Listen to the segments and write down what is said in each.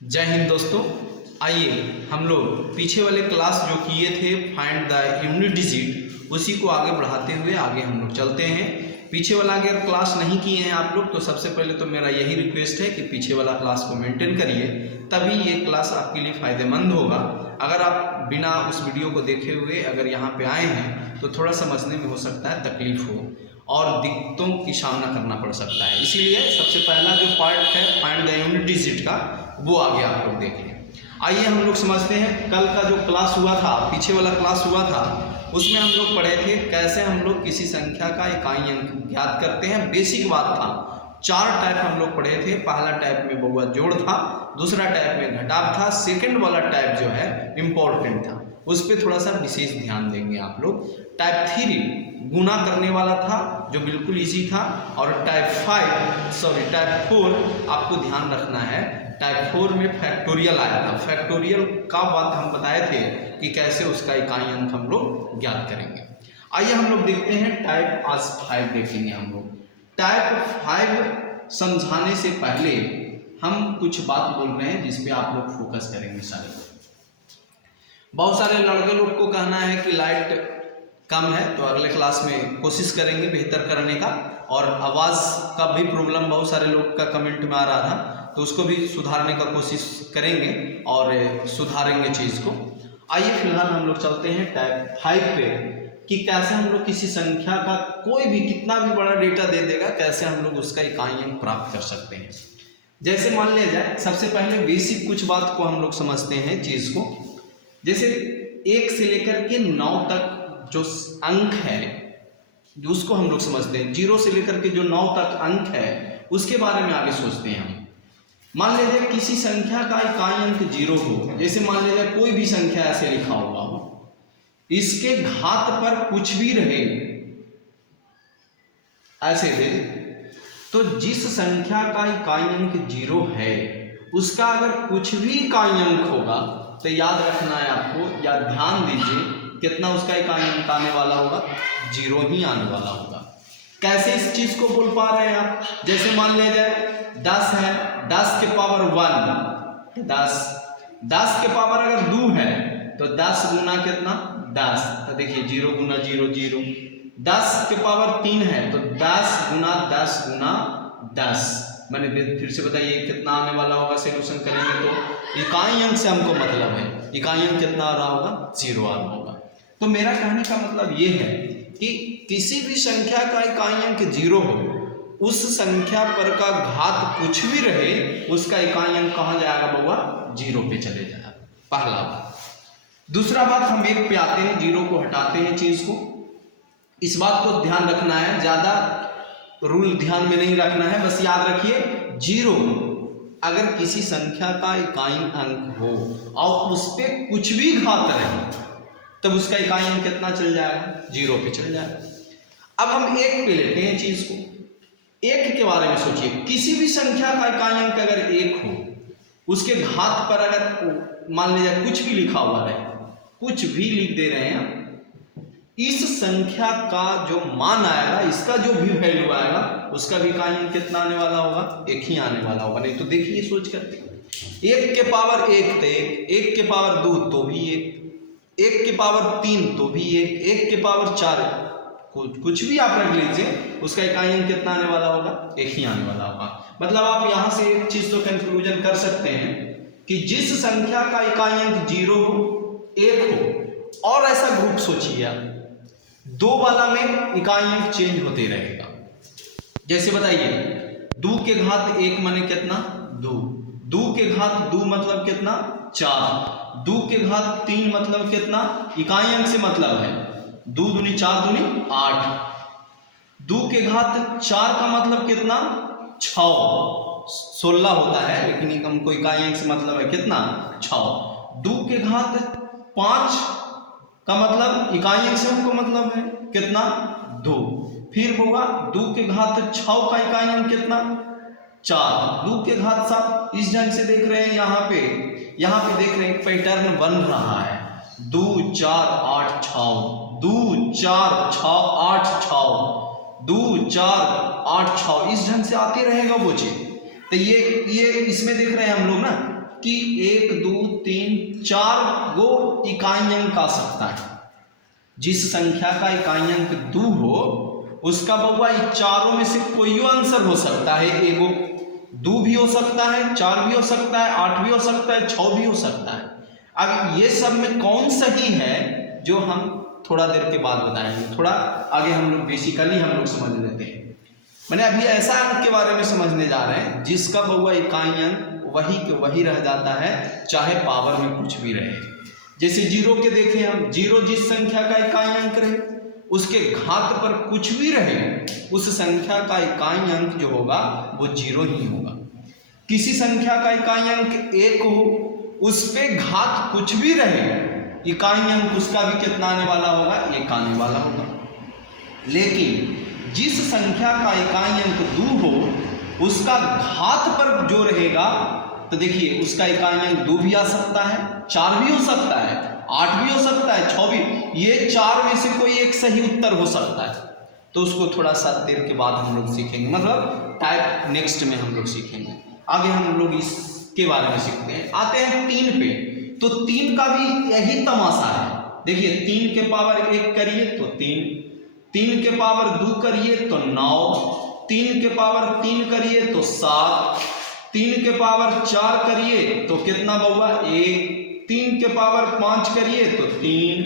जय हिंद दोस्तों। आइए हम लोग पीछे वाले क्लास जो किए थे फाइंड द यूनिट डिजिट उसी को आगे बढ़ाते हुए आगे हम लोग चलते हैं। पीछे वाला अगर क्लास नहीं किए हैं आप लोग तो सबसे पहले तो मेरा यही रिक्वेस्ट है कि पीछे वाला क्लास को मेंटेन करिए, तभी ये क्लास आपके लिए फ़ायदेमंद होगा। अगर आप बिना उस वीडियो को देखे हुए अगर यहाँ पे आए हैं तो थोड़ा समझने में हो सकता है तकलीफ हो और दिक्कतों की सामना करना पड़ सकता है। इसीलिए सबसे पहला जो पार्ट है फाइंड द यूनिट डिजिट का वो आगे आप लोग देख लें। आइए हम लोग समझते हैं कल का जो क्लास हुआ था, पीछे वाला क्लास हुआ था, उसमें हम लोग पढ़े थे कैसे हम लोग किसी संख्या का इकाई अंक ज्ञात करते हैं। बेसिक बात था, 4 टाइप हम लोग पढ़े थे। पहला टाइप में बउआ जोड़ था, दूसरा टाइप में घटाव था, सेकंड वाला टाइप जो है इम्पोर्टेंट था, उस पर थोड़ा सा विशेष ध्यान देंगे आप लोग। टाइप 3 गुना करने वाला था जो बिल्कुल इजी था, और टाइप 4 आपको ध्यान रखना है। टाइप 4 में फैक्टोरियल आया था। फैक्टोरियल का बात हम बताए थे कि कैसे उसका इकाई अंक हम लोग ज्ञात करेंगे। आइए हम लोग देखते हैं टाइप आज 5 देखेंगे हम लोग। टाइप 5 समझाने से पहले हम कुछ बात बोल रहे हैं जिस पे आप लोग फोकस करेंगे सारे। बहुत सारे लड़के लोग को कहना है कि लाइट कम है, तो अगले क्लास में कोशिश करेंगे बेहतर करने का। और आवाज़ का भी प्रॉब्लम बहुत सारे लोग का कमेंट में आ रहा था, तो उसको भी सुधारने का कोशिश करेंगे और सुधारेंगे चीज़ को। आइए फिलहाल हम लोग चलते हैं टाइप 5 पे कि कैसे हम लोग किसी संख्या का कोई भी कितना भी बड़ा डेटा दे देगा कैसे हम लोग उसका इकाई अंक प्राप्त कर सकते हैं। जैसे मान लिया जाए, सबसे पहले बेसिक कुछ बात को हम लोग समझते हैं चीज़ को। जैसे 1 से लेकर के 9 तक जो अंक है उसको हम लोग समझते हैं। 0 से लेकर के जो 9 तक अंक है उसके बारे में आगे सोचते हैं हम। मान लीजिए किसी संख्या का इकाई अंक 0 हो, जैसे मान लीजिए कोई भी संख्या ऐसे लिखा हुआ हो, इसके घात पर कुछ भी रहे ऐसे दे, तो जिस संख्या का इकाई अंक 0 है उसका अगर कुछ भी इकाई अंक होगा तो याद रखना है आपको, या ध्यान दीजिए कितना उसका इकाई अंक आने वाला होगा, 0 ही आने वाला होगा। कैसे इस चीज को बोल पा रहे हैं आप? जैसे मान लीजिए 10 है, 10 के पावर 1 10 के पावर अगर 2 है तो 10 गुना कितना 10, तो देखिए 0 गुना 0 0। 10 के पावर 3 है तो 10 गुना 10 गुना 10। मैंने फिर से बताइए कितना आने वाला होगा। सोल्यूशन करेंगे तो इकाई अंक से हमको मतलब है, इकाई अंक कितना आ रहा होगा, 0 आ रहा होगा। तो मेरा कहने का मतलब ये है कि किसी भी संख्या का इकाई अंक 0 हो, उस संख्या पर का घात कुछ भी रहे उसका इकाई अंक कहाँ जाएगा बउआ, 0 पे चले जाएगा। पहला बात। दूसरा बात, हम 1 पे आते हैं, 0 को हटाते हैं चीज को। इस बात को ध्यान रखना है, ज्यादा रूल ध्यान में नहीं रखना है, बस याद रखिए 0 अगर किसी संख्या का इकाई अंक हो और उस पर कुछ भी घात रहे तब उसका इकाई अंक कितना चल जाएगा, 0 पे चल जाएगा। अब हम 1 पे लेते हैं चीज को। 1 के बारे में सोचिए, किसी भी संख्या का इकाई अंक अगर 1 हो, उसके घात पर अगर मान लीजिए कुछ भी लिखा हुआ रहे, कुछ भी लिख दे रहे हैं, इस संख्या का जो मान आएगा, इसका जो भी वैल्यू आएगा उसका भी इकाई अंक कितना आने वाला होगा, 1 ही आने वाला होगा। नहीं तो देखिए सोच करके, 1 के पावर 1 तो 1 के पावर 2 तो भी 1 के पावर 3 तो भी 1 के पावर 4 कुछ भी आप रख लीजिए, उसका इकाई अंक कितना आने वाला होगा, 1 ही आने वाला होगा। मतलब आप यहां से एक चीज तो कंक्लूजन कर सकते हैं कि जिस संख्या का इकाई अंक 0 हो, 1 हो, और ऐसा ग्रुप सोचिए आप, 2 वाला में इकाई अंक चेंज होते रहेगा। जैसे बताइए 2 के घात 1 माने कितना, 2। 2 के घात 2 मतलब कितना, 4। 2 के घात 3 मतलब कितना, इकाई अंक से मतलब है 2 दूनी 4 दूनी 8। 2 के घात 4 का मतलब कितना, 6। 16 होता है लेकिन हमको इकाई अंक से मतलब है कितना, 6। 2 के घात 5 का मतलब इकाई अंक से हमको मतलब है कितना, 2। फिर होगा 2 के घात 6 का इकाई अंक कितना, 4। 2 के घात 7। इस ढंग से देख रहे हैं, यहाँ पे देख रहे हैं पैटर्न बन रहा है, 2 4 8 6, 2 4 6 8 6, 2 4 8 6, इस ढंग से आते रहेगा वो चीज। तो ये इसमें देख रहे हैं हम लोग ना कि 1 2 3 4 गो इकाई अंक आ सकता है। जिस संख्या का इकाई अंक 2 हो उसका बउआ इन चारों में से कोई आंसर हो सकता है। एगो 2 भी हो सकता है, 4 भी हो सकता है, 8 भी हो सकता है, 6 भी हो सकता है। अब ये सब में कौन सही है जो हम थोड़ा देर के बाद बताएंगे। थोड़ा आगे हम लोग बेसिकली हम लोग समझ लेते हैं। मैंने अभी ऐसा अंक के बारे में समझने जा रहे हैं जिसका बउआ इकाई अंक वही के वही रह जाता है, चाहे पावर में कुछ भी रहे। जैसे 0 के देखें हम, 0 जिस संख्या का इकाई अंक रहे उसके घात पर कुछ भी रहे उस संख्या का इकाई अंक जो होगा वो 0 ही होगा। किसी संख्या का इकाई अंक 1 हो उस पे घात कुछ भी रहे इकाई अंक उसका भी कितना आने वाला होगा, 1 आने वाला होगा। लेकिन जिस संख्या का इकाई अंक 2 हो उसका घात पर जो रहेगा तो देखिए उसका इकाई अंक 2 भी आ सकता है, 4 भी हो सकता है, 8 भी हो सकता है, 6 भी। ये 4 में से कोई एक सही उत्तर हो सकता है। तो उसको थोड़ा सा देर के बाद हम लोग सीखेंगे, मतलब टाइप नेक्स्ट में हम लोग सीखेंगे। आगे हम लोग इसके बारे में सीखते हैं। आते हैं 3 पे। तो 3 का भी यही तमाशा है। देखिए 3 के पावर 1 करिए तो 3, 3 के पावर 2 करिए तो 9, 3 के पावर 3 करिए तो 7, 3 के पावर 4 करिए तो कितना बउआ 1, 3 के पावर 5 करिए तो 3,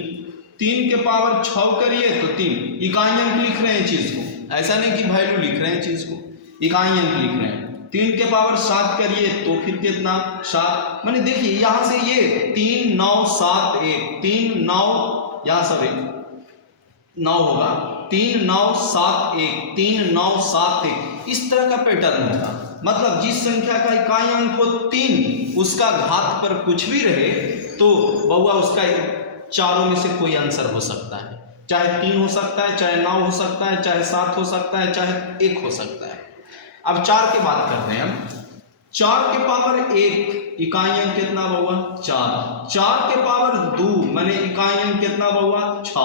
3 के पावर 6 करिए तो 3। इकाई अंक लिख रहे हैं चीज को, ऐसा नहीं कि वैल्यू लिख रहे हैं चीज को, इकाई अंक लिख रहे हैं। 3 के पावर 7 करिए तो फिर कितना 7। मैंने देखिए यहां से ये 3 9 7 1, 3 9 यहां सब 9 होगा, 3 9 7 1, 3 9 7 1, इस तरह का पैटर्न होगा। मतलब जिस संख्या का इकाई अंक हो 3 उसका घात पर कुछ भी रहे तो बउआ उसका चारों में से कोई आंसर हो सकता है। चाहे 3 हो सकता है, चाहे 9 हो सकता है, चाहे 7 हो सकता है, चाहे 1 हो सकता है। अब 4 की बात करते हैं हम। 4 के पावर 1 इकाई अंक कितना बउआ 4, 4 के पावर 2 मैंने इकाई अंक कितना बउआ 6,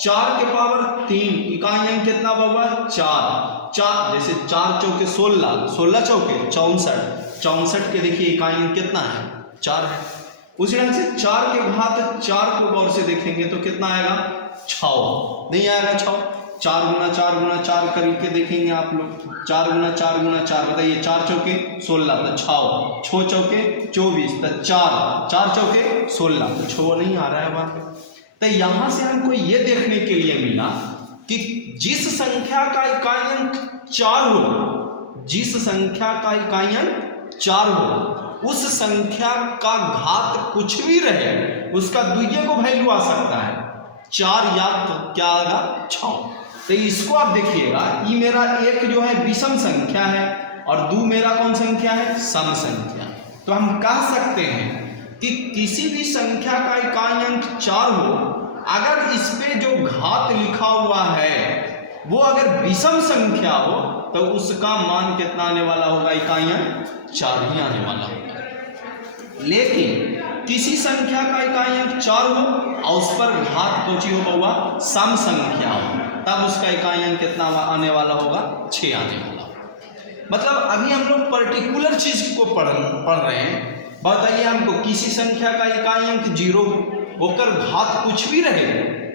4 के पावर 3 इकाई अंक कितना बउआ 4, 4 जैसे 4 चौके 16, 16 चौके 64, 64 के देखिए इकाई अंक कितना है 4 है। उसी ढंग से 4 के घात 4 को गौर से देखेंगे तो कितना आएगा 6, नहीं आएगा 6। 4 गुना 4 गुना 4 करके देखेंगे आप लोग, 4 गुना 4 गुना 4 बताइए, 4 चौके 16 तो 6, 6 चौके 24 तो 4, 4 चौके 16 तो 6 नहीं आ रहा है वहां पे। तो यहां से हमको ये देखने के लिए मिला कि जिस संख्या का इकाई अंक 4 हो, जिस संख्या का इकाई अंक 4 हो उस संख्या का घात कुछ भी रहे उसका द्वितीय को वैल्यू आ सकता है 4 या तो क्या आएगा 6। तो इसको आप देखिएगा, ये मेरा 1 जो है विषम संख्या है और 2 मेरा कौन संख्या है सम संख्या। तो हम कह सकते हैं कि किसी भी संख्या का इकाई अंक 4 हो, अगर इस पे जो घात लिखा हुआ है वो अगर विषम संख्या हो तो उसका मान कितना आने वाला होगा, इकाई अंक 4 ही आने वाला होगा। लेकिन किसी संख्या का इकाई अंक 4 हो और उस पर घात पहुंची हो बउआ सम संख्या हो, तब उसका इकाई अंक कितना आने वाला होगा 6 आने वाला होगा। मतलब अभी हम लोग पर्टिकुलर चीज को पढ़ रहे हैं। बताइए हमको किसी संख्या का इकाई अंक 0 होकर घात कुछ भी रहे,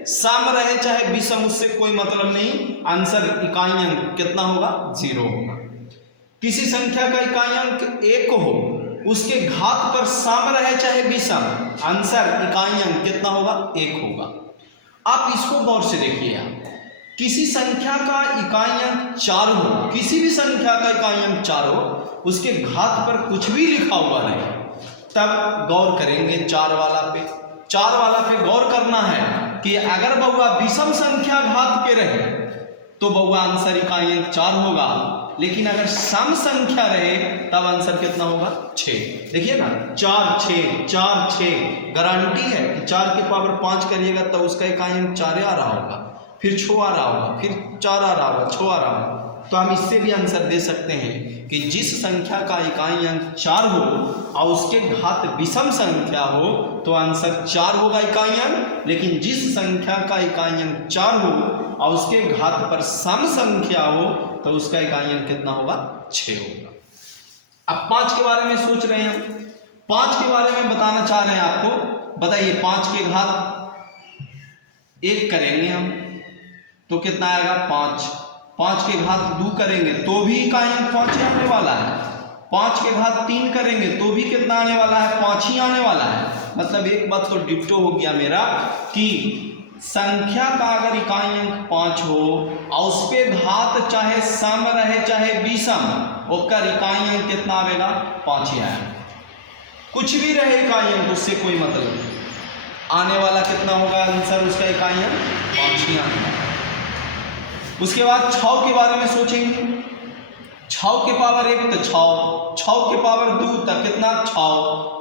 सम रहे चाहे विषम, उससे कोई मतलब नहीं, आंसर इकाई अंक कितना होगा 0 होगा। किसी संख्या का इकाई अंक 1 हो, उसके घात पर सम रहे चाहे विषम, आंसर इकाई अंक कितना होगा 1 होगा। आप इसको गौर से देखिए, आप किसी संख्या का इकाई अंक 4 हो, किसी भी संख्या का इकाई अंक 4 हो, उसके घात पर कुछ भी लिखा हुआ रहे, तब गौर करेंगे 4 वाला पे। 4 वाला पे गौर करना है कि अगर बउआ विषम संख्या घात पे रहे तो बउआ आंसर इकाई अंक 4 होगा, लेकिन अगर सम संख्या रहे तब आंसर कितना होगा 6। देखिए ना 4 6 4 6, गारंटी है कि 4 के पावर 5 करिएगा तो उसका इकाई अंक 4 आ रहा होगा, फिर 6 आ रहा होगा, फिर 4 आ रहा होगा, 6 आ रहा होगा। तो हम इससे भी आंसर दे सकते हैं कि जिस संख्या का इकाई अंक 4 हो और उसके घात विषम संख्या हो तो आंसर 4 होगा इकाई अंक, लेकिन जिस संख्या का इकाई अंक 4 हो और उसके घात पर सम संख्या हो तो उसका इकाई अंक कितना होगा 6 होगा। अब 5 के बारे में सोच रहे हैं हम, 5 के बारे में बताना चाह रहे हैं आपको। बताइए 5 के घात 1 करेंगे हम तो कितना आएगा 5। 5 के घात 2 करेंगे तो भी इकाई अंक 5 ही आने वाला है। 5 के घात 3 करेंगे तो भी कितना आने वाला है 5 ही आने वाला है। मतलब एक बात तो डिप्टो हो गया मेरा कि संख्या का अगर इकाई अंक 5 हो और उस पे घात चाहे सम रहे चाहे विषम, ओकर इकाई अंक कितना आएगा 5 ही आएगा। कुछ भी रहे इकाई अंक उससे कोई मतलब नहीं, आने वाला कितना होगा आंसर उसका इकाई अंक 5 ही आने वाला। उसके बाद 6 के बारे में सोचेंगे। 6 के पावर 1 तो 6, 6 के पावर 2 तक कितना 6,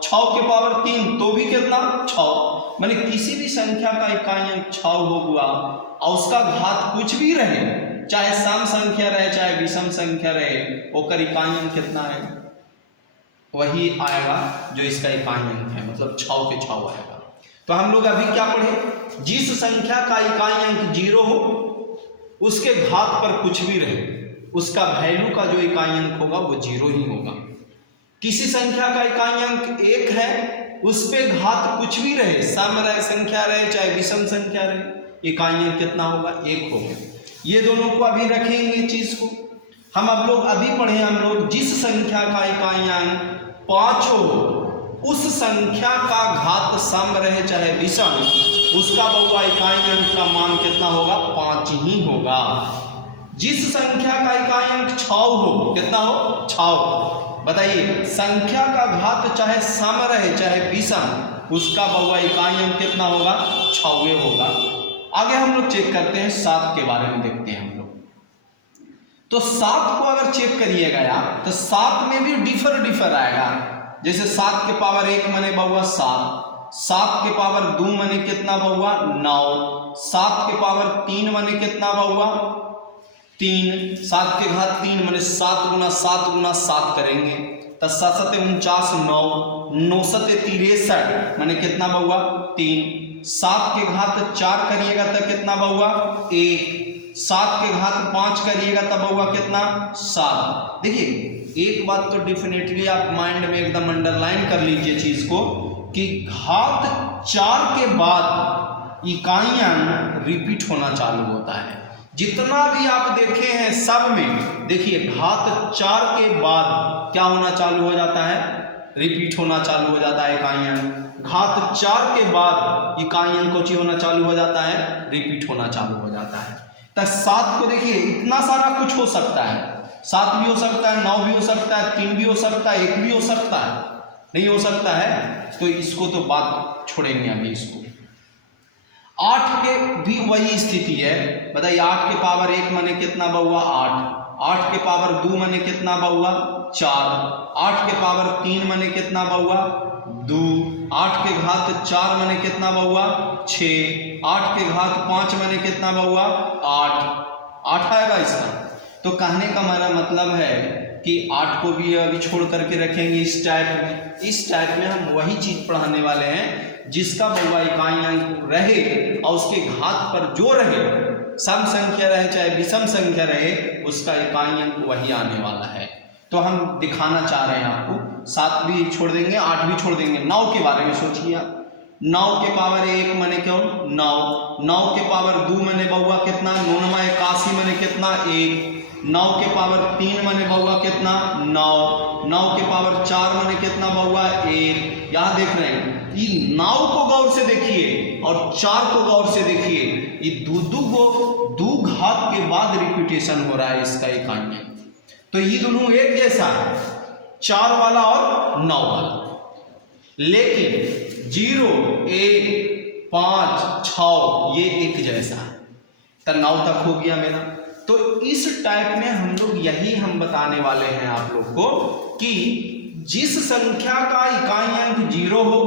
6 के पावर 3 तो भी कितना 6। माने किसी भी संख्या का इकाई अंक 6 हो हुआ और उसका घात कुछ भी रहे, चाहे सम संख्या रहे चाहे विषम संख्या रहे, ओकर इकाई अंक कितना आएगा वही आएगा जो इसका इकाई अंक है, मतलब 6 के 6 आएगा। तो हम लोग अभी क्या पढ़े, जिस संख्या का इकाई अंक 0 हो उसके घात पर कुछ भी रहे उसका वैल्यू का जो इकाई अंक होगा वो 0 ही होगा। किसी संख्या का इकाई अंक 1 है उस पे घात कुछ भी रहे, सम रहे संख्या रहे चाहे विषम संख्या रहे, इकाई अंक कितना होगा 1 होगा। ये दोनों को अभी रखेंगे चीज को हम अब लोग अभी पढ़े। हम लोग जिस संख्या का इकाई अंक 5 हो उस संख्या का घात सम रहे चाहे विषम, उसका बउआ इकाई अंक का मान कितना होगा 5 ही होगा। जिस संख्या का इकाई अंक 6 हो, कितना हो 6, बताइए संख्या का घात चाहे सम रहे चाहे विषम, उसका बउआ इकाई अंक कितना होगा 6 होगा। आगे हम लोग चेक करते हैं 7 के बारे में देखते हैं हम लोग। तो 7 को अगर चेक करिएगा यार तो 7 में भी डिफर आएगा। जैसे 7 के पावर 1 मने बउआ 7, 7 के पावर 2 मने कितना बउआ 9, 7 के पावर 3 मने कितना बउआ 3, 7 के घात 3 मने 7 गुना 7 गुना 7 करेंगे तो 7 7 49 9, 9 7 63 मने कितना बउआ 3, 7 के घात 4 करिएगा तो कितना बउआ 1, 7 के घात 5 करिएगा तो बउआ कितना 7। देखिए एक बात तो डेफिनेटली आप माइंड में एकदम अंडरलाइन कर लीजिए चीज को कि घात 4 के बाद इकाई अंक रिपीट होना चालू होता है। जितना भी आप देखे हैं सब में देखिए घात 4 के बाद क्या होना चालू हो जाता है, रिपीट होना चालू हो जाता है इकाई अंक। घात 4 के बाद इकाई अंक कोची होना चालू हो जाता है, रिपीट होना चालू हो जाता है। तो 7 को देखिए इतना सारा कुछ हो सकता है, 7 भी हो सकता है, 9 भी हो सकता है, 3 भी हो सकता है, 1 भी हो सकता है, नहीं हो सकता है तो इसको तो बात छोड़ेंगे अभी। इसको 8 के भी वही स्थिति है। बताइए 8 के पावर 1 मने कितना बउआ 8, 8 के पावर 2 मने कितना बउआ 4, 8 के पावर 3 मने कितना बउआ 2, 8 के घात 4 मने कितना बउआ 6, 8 के घात 5 मने कितना बउआ 8 आएगा इसका। तो कहने का हमारा मतलब है कि 8 को भी अभी छोड़ करके रखेंगे इस टाइप में। इस टाइप में हम वही चीज पढ़ाने वाले हैं जिसका बउआ इकाई अंक रहे और उसके घात पर जो रहे, सम संख्या रहे चाहे विषम संख्या रहे, उसका इकाई अंक वही आने वाला है। तो हम दिखाना चाह रहे हैं आपको। 7 भी छोड़ देंगे, 8 भी छोड़ देंगे। 9 के बारे में सोचिए आप। 9 के पावर 1 मने क्यों 9, 9 के पावर 2 मने बउआ कितना 9 81 मने कितना 1, 9 के पावर 3 मने बउआ कितना 9, 9 के पावर 4 मने कितना बउआ 1। यहाँ देख रहे हैं ये 9 को गौर से देखिए और 4 को गौर से देखिए, ये दो घात के बाद रिपीटेशन हो रहा है इसका इकाई अंक। तो ये दोनों एक जैसा है, 4 वाला और 9 वाला, लेकिन 0 1 5 6 ये एक जैसा है। तो 9 तक हो गया मेरा। तो इस टाइप में हम लोग यही हम बताने वाले हैं आप लोग को कि जिस संख्या का इकाई अंक 0 हो,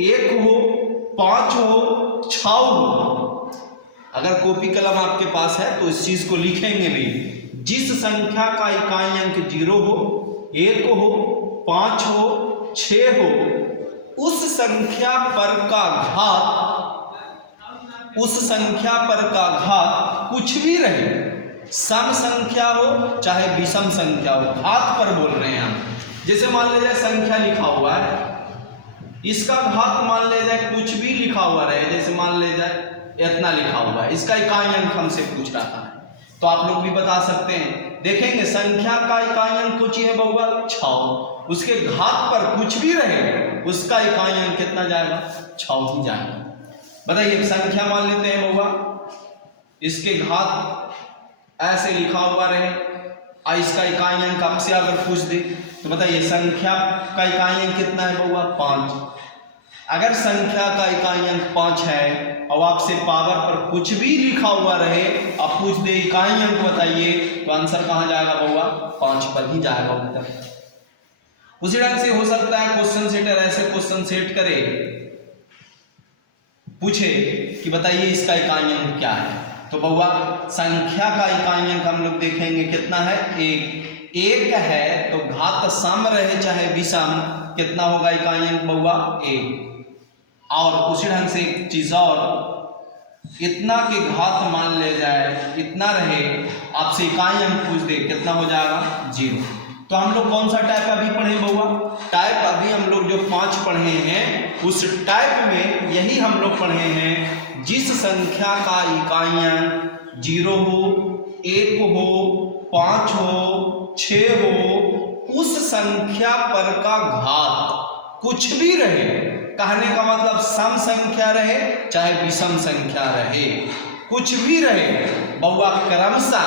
1 हो, 5 हो, 6 हो, अगर कॉपी कलम आपके पास है तो इस चीज को लिखेंगे भी। जिस संख्या का इकाई अंक 0 हो, 1 हो, 5 हो, 6 हो, उस संख्या पर का घात कुछ भी रहे, सम संख्या हो चाहे विषम संख्या हो, घात पर बोल रहे हैं हम, जैसे मान ले जाए संख्या लिखा हुआ है, इसका घात मान ले जाए कुछ भी लिखा हुआ रहे, जैसे मान ले जाए इतना लिखा हुआ है, इसका इकाई अंक हमसे पूछ रहा है, तो आप लोग भी बता सकते हैं। देखेंगे संख्या का इकाई अंक कुछ ही है बउआ 6, उसके घात पर कुछ भी रहे उसका इकाई अंक कितना जाएगा 6 ही जाएगा। बताइए संख्या मान लेते हैं बउआ, इसके घात ऐसे लिखा हुआ रहे और इसका इकाई अंक आपसे अगर पूछ दे तो बताइए संख्या का इकाई अंक कितना है बउआ 5। अगर संख्या का इकाई अंक 5 है और आपसे पावर पर कुछ भी लिखा हुआ रहे, अब पूछ दे इकाई अंक बताइए, तो आंसर कहां जाएगा बउआ 5 पर ही जाएगा उत्तर। उसी ढंग से हो सकता है क्वेश्चन सेटर ऐसे क्वेश्चन सेट करे, पूछे कि बताइए इसका इकाई अंक क्या है, तो बउआ संख्या का इकाई अंक हम लोग देखेंगे कितना है 1 है, तो घात सम रहे चाहे विषम कितना होगा इकाई अंक बउआ 1। और उसी ढंग से एक चीज और, इतना के घात मान ले जाए इतना रहे, आपसे इकाई अंक पूछ दे कितना हो जाएगा 0। तो हम लोग कौन सा टाइप अभी पढ़े बउआ, टाइप अभी हम लोग जो 5 पढ़े हैं उस टाइप में यही हम लोग पढ़े हैं, जिस संख्या का इकाई अंक 0 हो, 1 हो, 5 हो, 6 हो, उस संख्या पर का घात कुछ भी रहे, कहने का मतलब सम संख्या रहे चाहे विषम संख्या रहे, कुछ भी रहे बउआ क्रमशः,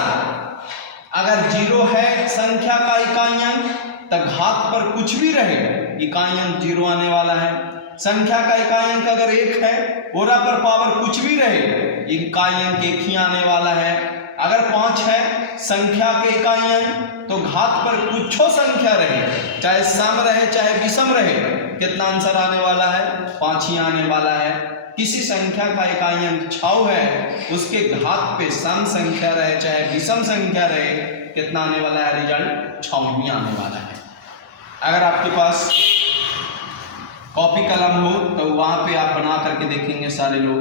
अगर 0 है संख्या का इकाई अंक तो घात पर कुछ भी रहे इकाई अंक 0 आने वाला है। संख्या का इकाई अंक अगर 1 है ओरा पर पावर कुछ भी रहे इकाई अंक 1 ही आने वाला है। अगर 5 है संख्या के इकाई अंक तो घात पर कुछ संख्या रहे चाहे सम रहे चाहे विषम रहे, कितना आंसर आने वाला है 5 ही आने वाला है। किसी संख्या का इकाई अंक 6 है, उसके घात पे सम संख्या रहे चाहे विषम संख्या रहे, कितना आने वाला है रिजल्ट 6 ही आने वाला है। अगर आपके पास कॉपी कलम हो तो वहां पे आप बना करके देखेंगे सारे लोग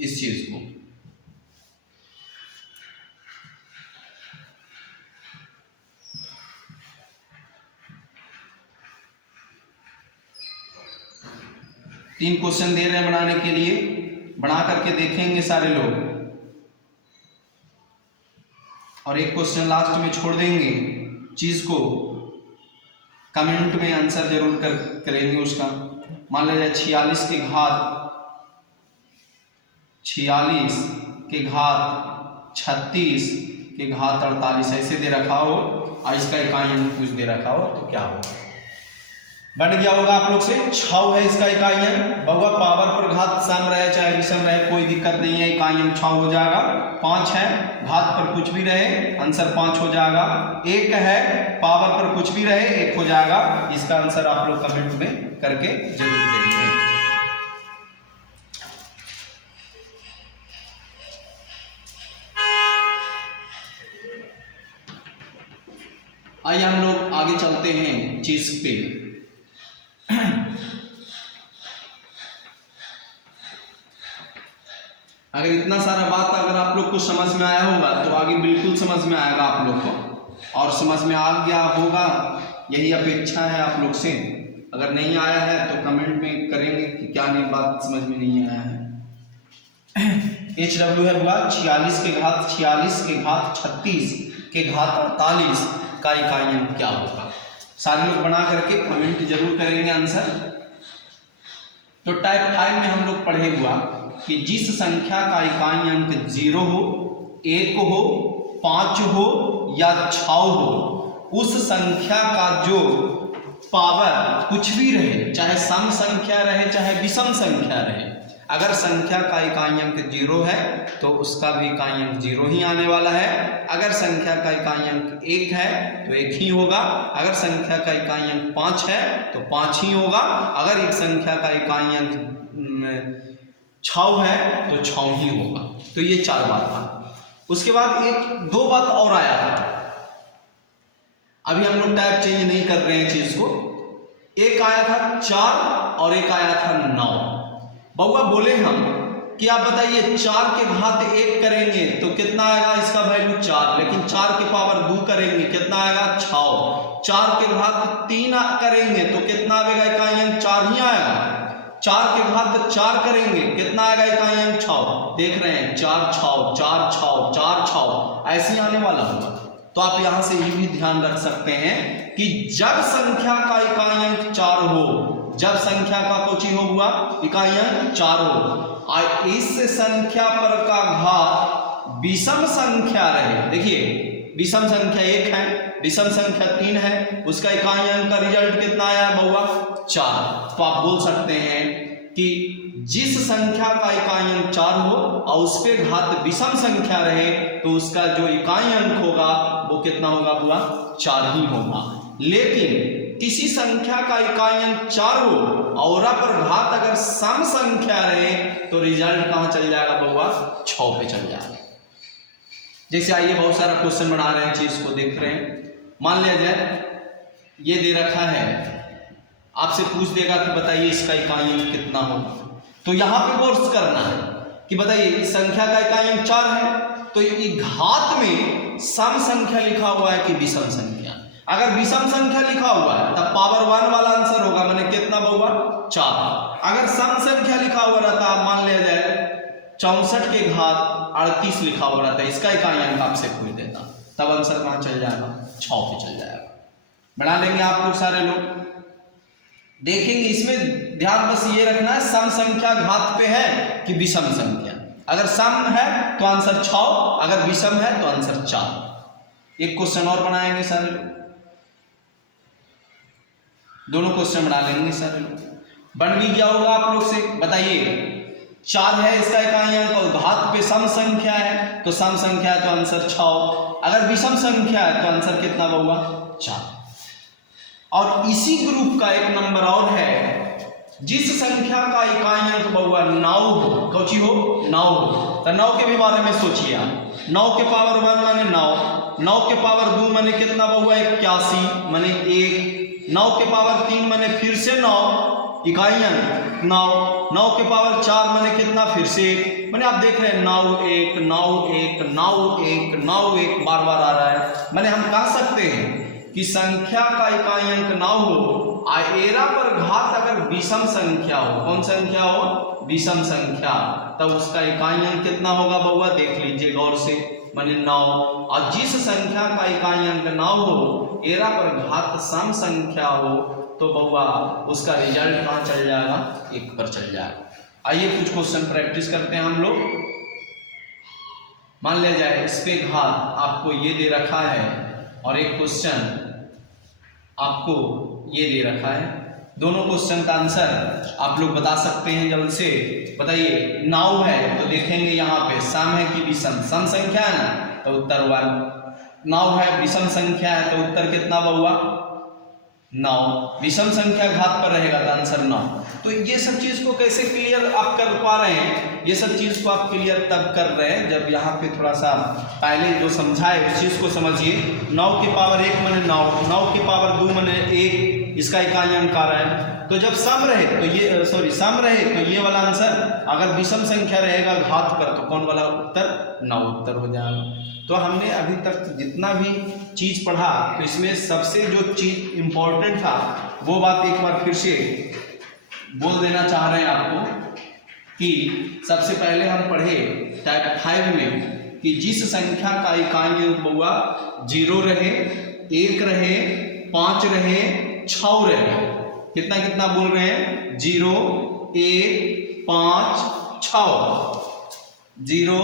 इस चीज को। तीन क्वेश्चन दे रहे हैं बनाने के लिए, बना करके देखेंगे सारे लोग, और एक क्वेश्चन लास्ट में छोड़ देंगे, चीज को कमेंट में आंसर जरूर करेंगे उसका। मान लीजिए 46 के घात 36 के घात 48 ऐसे दे रखा हो और इसका इकाई अंक कुछ दे रखा हो तो क्या होगा, बन गया होगा आप लोग से 6 है इसका इकाई अंक बउआ, पावर पर घात सम रहे चाहे विषम रहे कोई दिक्कत नहीं है, इकाई अंक 6 हो जाएगा। 5 है घात पर कुछ भी रहे आंसर 5 हो जाएगा। 1 है पावर पर कुछ भी रहे 1 हो जाएगा। इसका आंसर आप लोग कमेंट में करके जरूर देंगे। आइए हम लोग आगे चलते हैं चीज पे। अगर इतना सारा बात अगर आप लोग को समझ में आया होगा तो आगे बिल्कुल समझ में आएगा आप लोग को, और समझ में आ गया होगा यही अपेक्षा है आप लोग से। अगर नहीं आया है तो कमेंट में करेंगे कि क्या नहीं बात समझ में नहीं आया है। HW है बुआ 46 के घात 36 के घात 48 का इकाई अंक क्या होगा। सारे लोग बना करके कमेंट जरूर करेंगे आंसर। तो टाइप 5 में हम लोग पढ़े हुआ कि जिस संख्या का इकाई अंक 0 हो, 1 हो, 5 हो या 6 हो, उस संख्या का जो पावर कुछ भी रहे चाहे सम संख्या रहे चाहे विषम संख्या रहे, अगर संख्या का इकाई अंक 0 है तो उसका भी इकाई अंक 0 ही आने वाला है। अगर संख्या का इकाई अंक 1 है तो 1 ही होगा। अगर संख्या का इकाई अंक 5 है तो 5 ही होगा। अगर एक संख्या का इकाई अंक 6 है तो 6 ही होगा। तो ये 4 बात था। उसके बाद 2 बात और आया था, अभी हम लोग टाइप चेंज नहीं कर रहे हैं चीज को। एक आया था 4 और एक आया था 9। बउआ बोले हम कि आप बताइए 4 के घात 1 करेंगे तो कितना आएगा, इसका वैल्यू 4, लेकिन 4 के पावर 2 करेंगे कितना आएगा 6, 4 के घात 3 करेंगे तो कितना आएगा इकाई अंक 4 ही आएगा, 4 के घात 4 करेंगे कितना आएगा इकाई अंक 6, देख रहे हैं 4 6 4 6 4 6 ऐसे आने वाला होगा। तो आप यहां से ये भी ध्यान रख सकते हैं कि जब संख्या का इकाई अंक 4 हो, जब संख्या का कोची हो हुआ इकाई अंक 4 हो, इस संख्या पर का घात विषम संख्या रहे, देखिए विषम संख्या 1 है, विषम संख्या 3 है, उसका इकाई अंक का रिजल्ट कितना आया बउआ 4। तो आप बोल सकते हैं कि जिस संख्या का इकाई अंक 4 हो और उस पे घात विषम संख्या रहे तो उसका जो इकाई अंक होगा वो कितना होगा बुआ 4 ही होगा। लेकिन किसी संख्या का इकाई अंक 4 हो और पर घात अगर सम संख्या रहे तो रिजल्ट कहां चल जाएगा बउआ 6 पे चल जाएगा। जैसे आइए बहुत सारा क्वेश्चन बना रहे हैं, चीज को देख रहे हैं, मान लिया जाए ये दे रखा है, आपसे पूछ देगा कि बताइए इसका इकाई अंक कितना होगा, तो यहां पे कोर्स करना है कि बताइए इस संख्या का इकाई अंक 4 है तो ये घात में सम संख्या लिखा हुआ है कि विषम संख्या, अगर विषम संख्या लिखा हुआ है तब पावर 1 वाला आंसर होगा, मैंने कितना होगा 4। अगर सम संख्या लिखा हुआ रहता, मान लिया जाए 64 के घात 38 लिखा हुआ रहता है, इसका इकाई अंक आपसे पूछ देता, तब आंसर कहां चल जाएगा 6 पे चल जाएगा। बना लेंगे आप लोग सारे लोग, देखेंगे इसमें ध्यान बस ये रखना है सम संख्या घात पे है कि विषम संख्या, अगर सम है तो आंसर 6, अगर विषम है तो आंसर 4। एक क्वेश्चन और बनाएंगे सारे लोग, दोनों क्वेश्चन बना लेंगे सारे लोग। बन भी गया होगा आप लोग से, बताइए 4 है इसका इकाई अंक और घात पे सम संख्या है तो सम संख्या है तो आंसर 6, अगर विषम संख्या है तो आंसर कितना होगा 4। और इसी ग्रुप का एक नंबर और है, जिस संख्या का इकाई अंक बउआ 9 हो, कौची हो 9 हो, तो 9 के भी बारे में सोचिए आप, 9 के पावर 1 माने 9, 9 के पावर 2 माने कितना बउआ 81 माने 1, 9 के पावर 3 माने फिर से 9 इकाई अंक 9, 9 के पावर 4 माने कितना फिर से 1, मैंने आप देख रहे हैं 9 1 9 1 9 1 9 1 बार बार आ रहा है। मैंने हम कह सकते हैं कि संख्या का इकाई अंक 9 हो, एरा पर घात अगर विषम संख्या हो, कौन संख्या हो विषम संख्या, तब उसका इकाई अंक कितना होगा बउआ देख लीजिए गौर से, माने 9। और जिस संख्या का इकाई अंक 9 हो, एरा पर घात सम संख्या हो तो बउआ उसका रिजल्ट कहां चल जाएगा 1 पर चल जाएगा। आइए कुछ क्वेश्चन प्रैक्टिस करते हैं हम लोग। मान लिया जाए इस पे घात आपको ये दे रखा है और एक क्वेश्चन आपको ये दे रखा है, दोनों क्वेश्चन का आंसर आप लोग बता सकते हैं जल्द से। बताइए 9 है तो देखेंगे यहाँ पे सम है कि विषम, सम संख्या है ना तो उत्तर 1, 9 है विषम संख्या है तो उत्तर कितना हुआ 9, विषम संख्या घात पर रहेगा तो आंसर 9। तो ये सब चीज को कैसे क्लियर आप कर पा रहे हैं, ये सब चीज को आप क्लियर तब कर रहे हैं जब यहाँ पे थोड़ा सा पहले जो समझाए उस चीज को समझिए। 9 के पावर 1 माने 9, 9 के पावर 2 माने 1, इसका इकाई अंक आ रहा है। तो जब सम रहे तो ये सम रहे तो ये वाला आंसर, अगर विषम संख्या रहेगा घात पर तो कौन वाला उत्तर 9 उत्तर हो जाएगा। तो हमने अभी तक जितना भी चीज पढ़ा तो इसमें सबसे जो चीज इंपॉर्टेंट था वो बात एक बार फिर से बोल देना चाह रहे हैं आपको कि सबसे पहले हम पढ़े टाइप 5 में कि जिस संख्या का इकाई अंक बउआ 0 रहे, 1 रहे, 5 रहे, 6 रहे, कितना कितना बोल रहे हैं 0 1 5 6, 0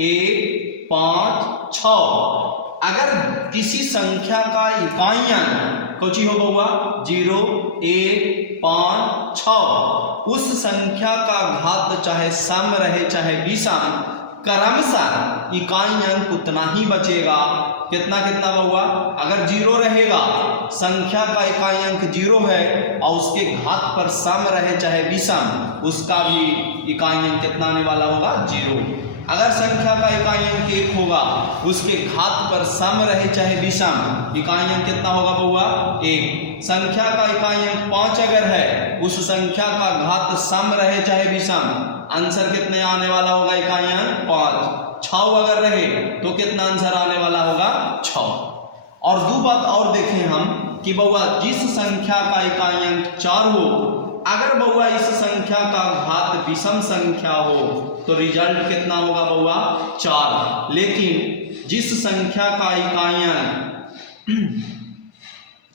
1 5 6। अगर किसी संख्या का इकाई अंक कोची हो बउआ 0 1 5 6, उस संख्या का घात चाहे सम रहे चाहे विषम, क्रमशः इकाई अंक उतना ही बचेगा। कितना कितना बउआ, अगर 0 रहेगा, संख्या का इकाई अंक 0 है और उसके घात पर सम रहे चाहे विषम, उसका भी इकाई अंक कितना आने वाला होगा 0। अगर संख्या का इकाई अंक 1 होगा, उसके घात पर सम रहे चाहे विषम, इकाई अंक कितना होगा बउआ 1। संख्या का इकाई अंक 5 अगर है, उस संख्या का घात सम रहे चाहे विषम, आंसर कितने आने वाला होगा इकाई अंक 5। 6 अगर रहे तो कितना आंसर आने वाला होगा 6। और दो बात और देखें हम कि बउआ जिस संख्या का इकाई अंक 4 हो, अगर बउआ इस संख्या का घात विषम संख्या हो तो रिजल्ट कितना होगा बउआ 4। लेकिन जिस संख्या का इकाई अंक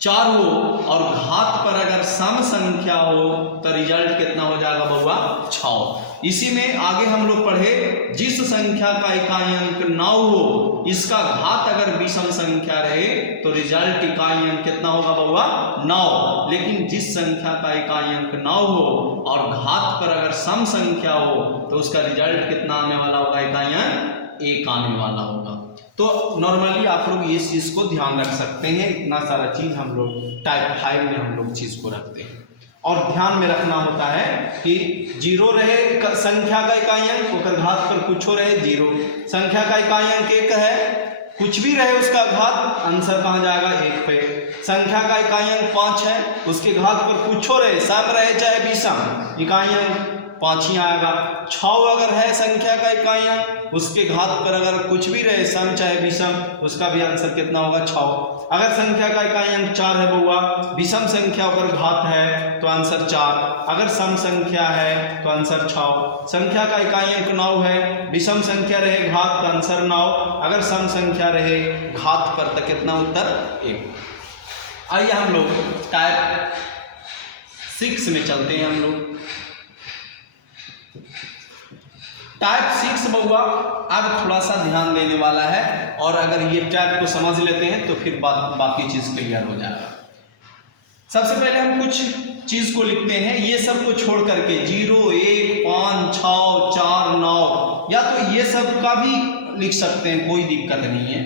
4 हो और घात पर अगर सम संख्या हो तो रिजल्ट कितना हो जाएगा बउआ 6। इसी में आगे हम लोग पढ़े जिस संख्या का इकाई अंक 9 हो, इसका घात अगर विषम संख्या रहे तो रिजल्ट इकाई अंक कितना होगा बउआ 9। लेकिन जिस संख्या का इकाई अंक 9 हो और घात पर अगर सम संख्या हो तो उसका रिजल्ट कितना आने वाला होगा इकाई अंक 1 आने वाला होगा। तो नॉर्मली आप लोग इस चीज को ध्यान रख सकते हैं। इतना सारा चीज हम लोग टाइप 5 में हम लोग चीज को रखते हैं और ध्यान में रखना होता है कि 0 रहे संख्या का इकाई अंक, ओकर घात पर कुछ हो रहे 0। संख्या का इकाई अंक 1 है, कुछ भी रहे उसका घात, आंसर कहाँ जाएगा 1 पे। संख्या का इकाई अंक 5 है, उसके घात पर कुछ हो रहे, सम रहे चाहे विषम, इकाई अंक 5 ही आएगा। 6 अगर है संख्या का इकाई अंक, उसके घात पर अगर कुछ भी रहे सम चाहे विषम, उसका भी आंसर कितना होगा 6। अगर संख्या का इकाई अंक 4 है बउआ, विषम संख्या पर घात है तो आंसर 4, अगर सम संख्या है तो आंसर 6। संख्या का इकाई अंक 9 है, विषम संख्या रहे घात तो आंसर 9, अगर सम संख्या रहे घात पर तो कितना उत्तर 1। आइए हम लोग टाइप 6 में चलते हैं। हम लोग टाइप 6 बउआ अब थोड़ा सा ध्यान देने वाला है, और अगर ये टाइप को समझ लेते हैं तो फिर बाकी चीज क्लियर हो जाएगा। सबसे पहले हम कुछ चीज को लिखते हैं, ये सब को छोड़ करके 0, 1, 5, 6, 4, 9, या तो ये सब का भी लिख सकते हैं, कोई दिक्कत नहीं है।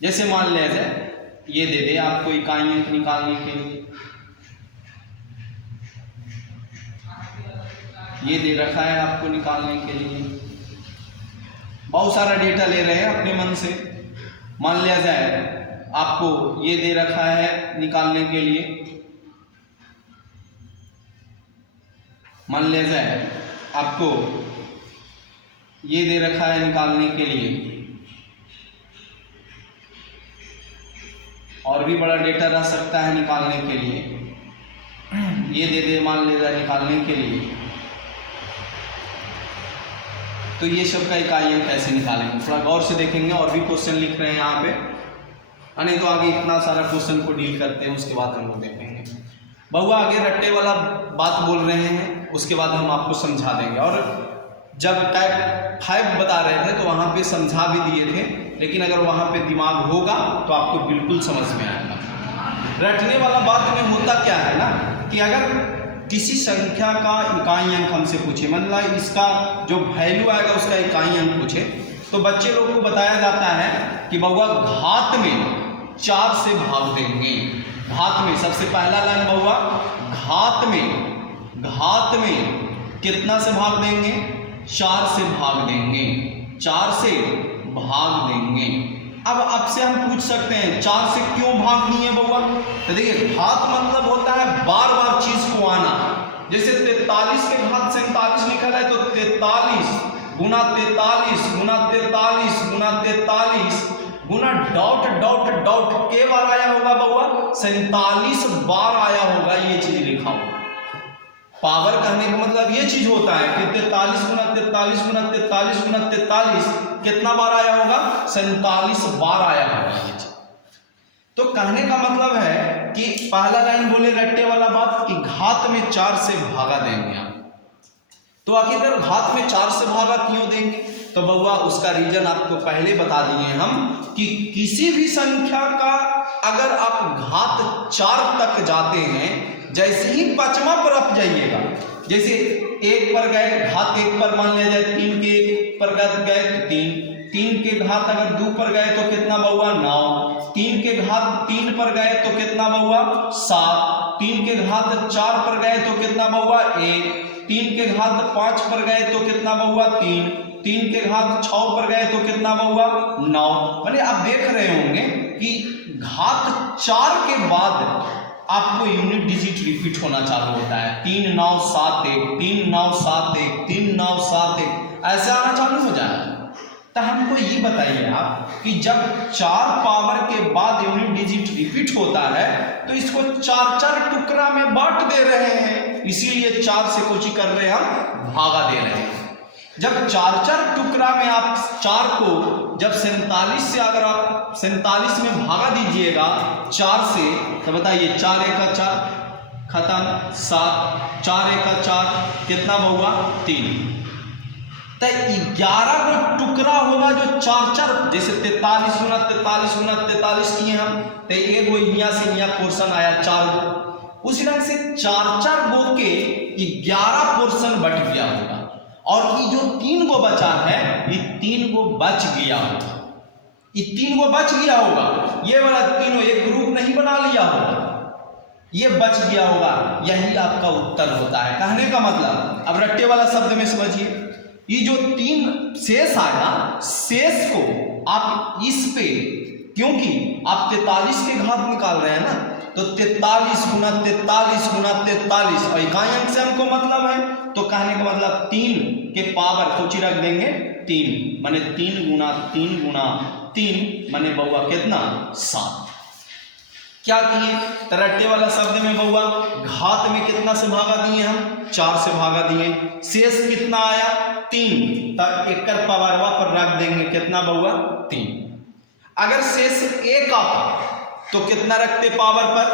जैसे मान लिया जाए ये दे दे आपको इकाई अंक निकालने के लिए, ये दे रखा है आपको निकालने के लिए, बहुत सारा डेटा ले रहे हैं अपने मन से। मान लिया जाए आपको ये दे रखा है निकालने के लिए, मान लिया जाए आपको ये दे रखा है निकालने के लिए, और भी बड़ा डेटा रह सकता है निकालने के लिए। ये दे दे मान लिया जाए निकालने के लिए, तो ये सब का इकाई अंक कैसे निकालेंगे थोड़ा गौर से देखेंगे। और भी क्वेश्चन लिख रहे हैं यहाँ पे, नहीं तो आगे इतना सारा क्वेश्चन को डील करते हैं, उसके बाद हम लोग देखेंगे। बउआ आगे रट्टे वाला बात बोल रहे हैं, उसके बाद हम आपको समझा देंगे। और जब टाइप 5 बता रहे थे तो वहाँ पे समझा भी दिए थे, लेकिन अगर वहाँ पे दिमाग होगा तो आपको बिल्कुल समझ में आएगा। रटने वाला बात में होता क्या है ना कि अगर किसी संख्या का इकाई अंक हमसे पूछे, मतलब इसका जो वैल्यू आएगा उसका इकाई अंक पूछे, तो बच्चे लोग को बताया जाता है कि बउआ घात में 4 से भाग देंगे। घात में सबसे पहला लाइन बउआ घात में कितना से भाग देंगे 4 से भाग देंगे, 4 से भाग देंगे। अब आपसे हम पूछ सकते हैं 4 से क्यों भाग दिए बउआ? तो देखिए घात मतलब होता है बार बार चीज को आना। जैसे 43 के घात 47 लिखा है तो 43 गुना 43 गुना 43 गुना 43 गुना डॉट डॉट डॉट के बार आया होगा बउआ 47 बार आया होगा, ये चीज लिखा होगा। पावर कहने का मतलब ये चीज होता है कि 43 गुना 43 गुना 43 गुना 43 कितना बार आया होगा 47 बार आया होगा ये चीज। तो कहने का मतलब है कि पहला लाइन बोले रट्टे वाला बात कि घात में 4 से भागा देंगे आप। तो आखिर घात में 4 से भागा क्यों देंगे? तो बउआ उसका रीजन आपको पहले बता दिए हम कि किसी भी संख्या का अगर आप घात 4 तक जाते हैं, जैसे ही 5वां पर आप जाइएगा, जैसे 1 पर गए घात 1 पर मान लिया जाए, 3 के 1 पर गए तो 3 के घात अगर 2 पर गए तो कितना बउआ 9, 3 के घात 3 पर गए तो कितना बउआ 7, 3 के घात 4 पर गए तो कितना बहुआ 1, 3 के घात 5 पर गए तो कितना बहुआ 3, 3 के घात 6 पर गए तो कितना बहुआ 9। माने आप देख रहे होंगे कि घात 4 के बाद आपको यूनिट डिजिट रिपीट होना चालू होता है। 3 9 7 1, 3 9 7 1, 3 9 7 1, ऐसे आना चालू हो जाएगा। तो हमको ये बताइए आप कि जब 4 पावर के बाद यूनिट डिजिट रिपीट होता है तो इसको 4-4 टुकड़ा में बांट दे रहे हैं, इसीलिए 4 से कुछ कर रहे हैं हम भागा दे रहे हैं। जब 4-4 टुकड़ा में आप 4 को जब 47 से अगर आप 47 में भागा दीजिएगा 4 से तो बताइए 4 1 का 4 खत्म, 7 4 1 का 4 कितना बहुआ 3। तो 11 को टुकड़ा होगा जो 4-4, जैसे 43 गुना 43 गुना 43 किए हम तो एक वो यहाँ से यहाँ पोर्शन आया 4 गो, उसी ढंग से 4-4 गो के 11 पोर्शन बट गया होगा और ये जो 3 गो बचा है ये 3 गो बच गया होगा, ये 3 गो बच गया होगा, ये वाला तीनों एक ग्रुप नहीं बना लिया होगा, ये बच गया होगा। यही आपका उत्तर होता है। कहने का मतलब अब रट्टे वाला शब्द में समझिए, ये जो 3 शेष आया, शेष को आप इस पे, क्योंकि आप 43 के घात निकाल रहे हैं ना, तो 43 गुना 43 गुना 43 और इकाई अंक से हमको मतलब है, तो कहने का मतलब 3 के पावर कुछ रख देंगे 3, माने 3 गुना 3 गुना 3 माने बहुआ कितना 7। क्या किए तो रट्टे वाला शब्द में बहुआ घात में कितना से भागा दिए हम 4 से भागा दिए, शेष कितना आया 3, तब 1 कर पावरवा पर रख देंगे कितना बहुआ 3। अगर शेष 1 आता तो कितना रखते पावर पर,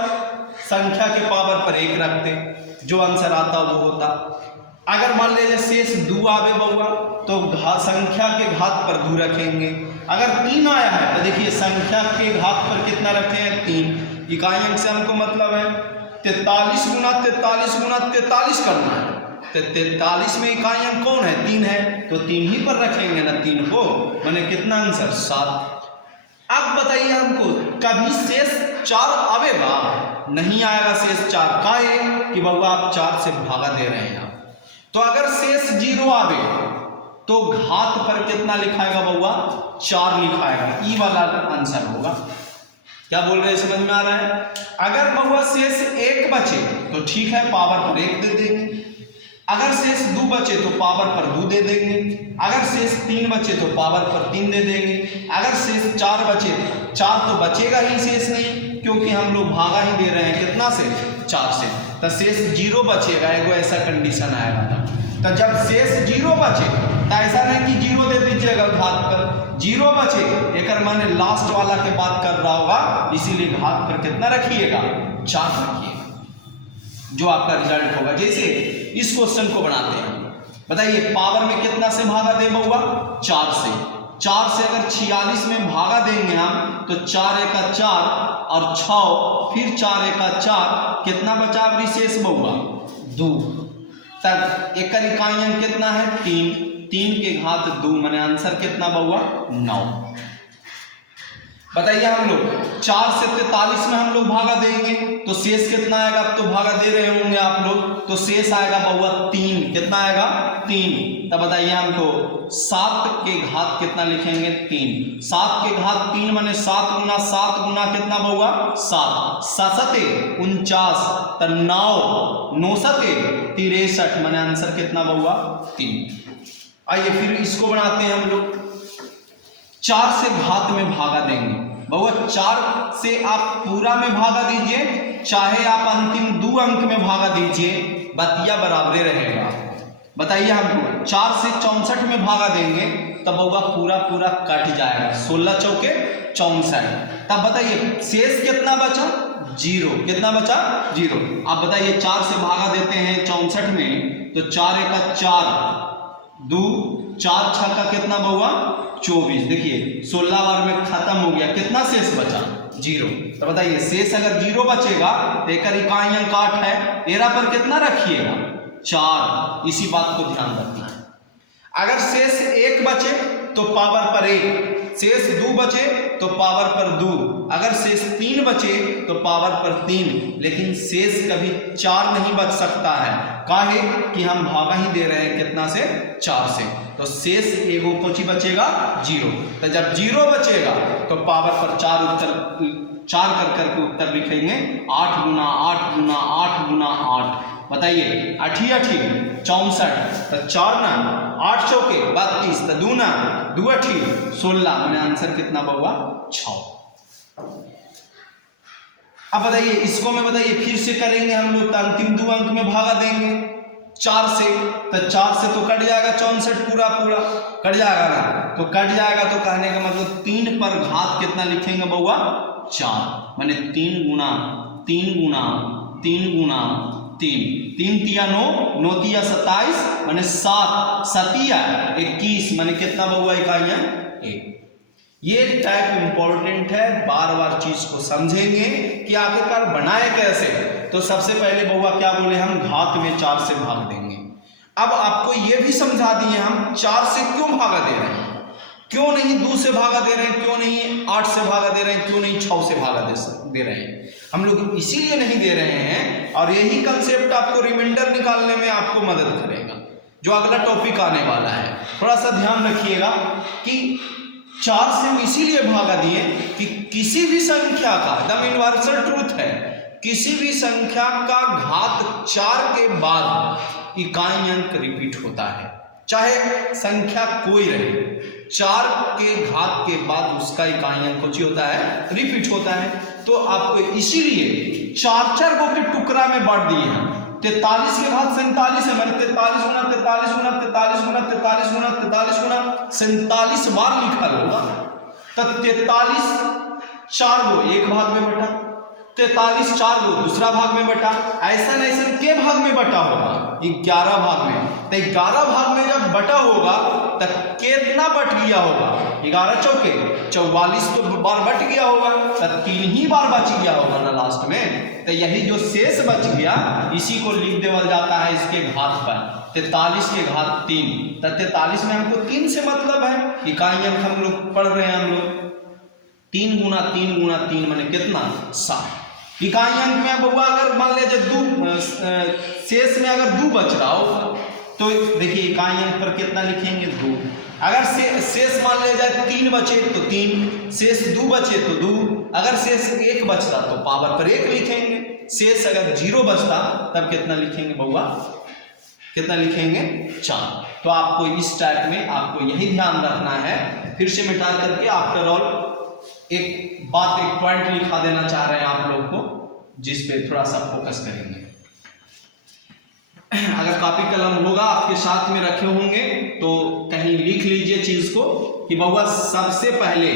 संख्या के पावर पर 1 रखते, जो आंसर आता वो होता। अगर मान लीजिए शेष 2 आवे बहुआ तो संख्या के घात पर 2 रखेंगे। अगर 3 आया है तो देखिए संख्या के घात पर कितना रखे हैं 3, इकाई अंक से हमको मतलब है 43 गुना 43 गुना 43 करना है, तो 43 में इकाई अंक कौन है 3 है, तो 3 ही पर रखेंगे ना 3 को, माने कितना आंसर 7। अब बताइए हमको कभी शेष 4 आवेगा, नहीं आएगा शेष 4, काहे कि बउआ आप 4 से भागा दे रहे हैं। तो अगर शेष 0 आवे तो घात पर कितना लिखाएगा बउआ 4 लिखाएगा, ई वाला आंसर होगा। क्या बोल रहे हैं समझ में आ रहा है। अगर बउआ शेष 1 बचे तो ठीक है पावर पर 1 दे देंगे, अगर शेष 2 बचे तो पावर पर 2 दे देंगे, अगर शेष 3 बचे तो पावर पर 3 दे देंगे, अगर शेष 4 बचे 4 तो बचेगा ही शेष नहीं, क्योंकि हम लोग भागा ही दे रहे हैं कितना से 4 से, तो शेष 0 बचेगा, एगो ऐसा कंडीशन आएगा था। तो जब शेष 0 बचे तो ऐसा नहीं कि 0 दे दीजिएगा घात पर, 0 बचे एक माने लास्ट वाला के बात कर रहा होगा, इसीलिए घात पर कितना रखिएगा 4 रखिएगा, जो आपका रिजल्ट होगा। जैसे इस क्वेश्चन को बनाते हैं, बताइए पावर में कितना से भागा दे बउआ 4 से, 4 से अगर 46 में भागा देंगे हम तो 4 1 का 4 और 6 फिर 4 1 का 4 कितना बचा विशेष बउआ 2, तब एक इकाई अंक कितना है 3, 3 के घात 2 माने आंसर कितना बउआ 9। बताइए हम लोग 4 से 43 में हम लोग भागा देंगे तो शेष कितना आएगा, अब तो भागा दे रहे होंगे आप लोग, तो शेष आएगा बउआ 3, कितना आएगा 3। तब बताइए हमको 7 के घात कितना लिखेंगे 3, 7 के घात 3 माने 7 गुना 7 गुना कितना बउआ 7, 7 49 तो 9 9 63 माने आंसर कितना बउआ 3। आइए फिर इसको बनाते हैं हम लोग, 4 से घात में भागा देंगे बउआ, 4 से आप पूरा में भागा दीजिए चाहे आप अंतिम 2 अंक में भागा दीजिए, बतिया बराबर रहेगा। बताइए हमको 4 से 64 में भागा देंगे तब बउआ पूरा पूरा कट जाएगा, 16 चौके 64। तब बताइए शेष कितना बचा 0, कितना बचा 0। आप बताइए 4 से भागा देते हैं 64 में तो 4 1 का 4 2 4 6 का कितना बउआ 24, देखिए 16 बार में खत्म हो गया, कितना शेष बचा 0। तो बताइए शेष अगर 0 बचेगा तो एक इकाई अंक 8 है, एरा पर कितना रखिएगा 4, इसी बात को ध्यान रखना है। अगर शेष 1 बचे तो पावर पर 1, शेष 2 बचे तो पावर पर 2, अगर शेष 3 बचे तो पावर पर 3, लेकिन शेष कभी 4 नहीं बच सकता है। काहे कि हम भागा ही दे रहे हैं कितना से, 4 से। तो शेष एगो कोची बचेगा, 0। तो जब 0 बचेगा तो पावर पर 4 कर करके उत्तर लिखेंगे। 8 गुना 8 गुना 8 गुना 8, बताइए 8 64, तो 4 ना 8 चौके 32, तो 2 ना 2 8 16, मैंने आंसर कितना बउआ 6। अब बताइए इसको में बताइए फिर से करेंगे हम लोग, तो अंतिम 2 अंक में भागा देंगे 4 से, तो 4 से तो कट जाएगा 64 पूरा कट जाएगा ना, तो कट जाएगा। तो कहने का मतलब 3 पर घात कितना लिखेंगे बउआ, 4, माने 3 गुना 3 गुना 3 गुना 3, 3 तिया 9, 9 तिया 27, माने 7, 7 21, माने कितना बउआ इकाइयां 1। ये टाइप इंपॉर्टेंट है, बार बार चीज को समझेंगे कि आखिरकार बनाए कैसे। तो सबसे पहले बउआ क्या बोले, हम घात में 4 से भाग देंगे। अब आपको ये भी समझा दिए हम 4 से क्यों भागा दे रहे हैं, क्यों नहीं 2 से भागा दे रहे हैं, क्यों नहीं 8 से भागा दे रहे हैं, क्यों नहीं 6 से भागा दे रहे हैं। हम लोग इसीलिए नहीं दे रहे हैं, और यही कंसेप्ट आपको रिमाइंडर निकालने में आपको मदद करेगा, जो अगला टॉपिक आने वाला है। थोड़ा सा ध्यान रखिएगा कि 4 से हम इसीलिए भागा दिए कि किसी भी संख्या का, एकदम यूनिवर्सल ट्रूथ है, किसी भी संख्या का घात 4 के बाद इकाई अंक रिपीट होता है, चाहे संख्या कोई रहे, 4 के घात के बाद उसका इकाई अंक कुछ होता है, रिपीट होता है। तो आपको इसीलिए 4 गो के टुकड़ा में बांट दिए हैं। 43 के घात 47 है, मैंने 43 गुना 43 गुना 43 गुना 43 गुना 43 गुना 47 बार लिखा होगा। तो 43 4 गो एक भाग में बटा, 43 4 गो दूसरा भाग में बटा, ऐसा के भाग में बटा होगा, 11 भाग में। तो 11 भाग में जब बटा होगा तो कितना बट गया होगा, 11 चौके 44 तो बार बट गया होगा, तो 3 ही बार बच गया होगा ना लास्ट में। तो यही जो शेष बच गया इसी को लिख देवल जाता है इसके घात पर, 43 के घात 3। तो 43 में हमको 3 से मतलब है, इकाई अंक हम लोग पढ़ रहे हैं, हम लोग 3 गुना 3 गुना 3 माने कितना 7। इकाई अंक में बउआ अगर मान लीजिए 2 शेष में अगर 2 बच रहा हो तो देखिए इकाई अंक पर कितना लिखेंगे 2। अगर शेष मान लिया जाए 3 बचे तो 3, शेष 2 बचे तो 2, अगर शेष 1 बचता तो पावर पर 1 लिखेंगे, शेष अगर 0 बचता तब कितना लिखेंगे बउआ, कितना लिखेंगे 4। तो आपको इस टाइप में आपको यही ध्यान रखना है। फिर से मिटा करके आफ्टर ऑल एक बात, एक पॉइंट लिखा देना चाह रहे हैं आप लोग को, जिस पे थोड़ा सा फोकस करेंगे। अगर कॉपी कलम होगा आपके साथ में रखे होंगे तो कहीं लिख लीजिए चीज को कि बउआ सबसे पहले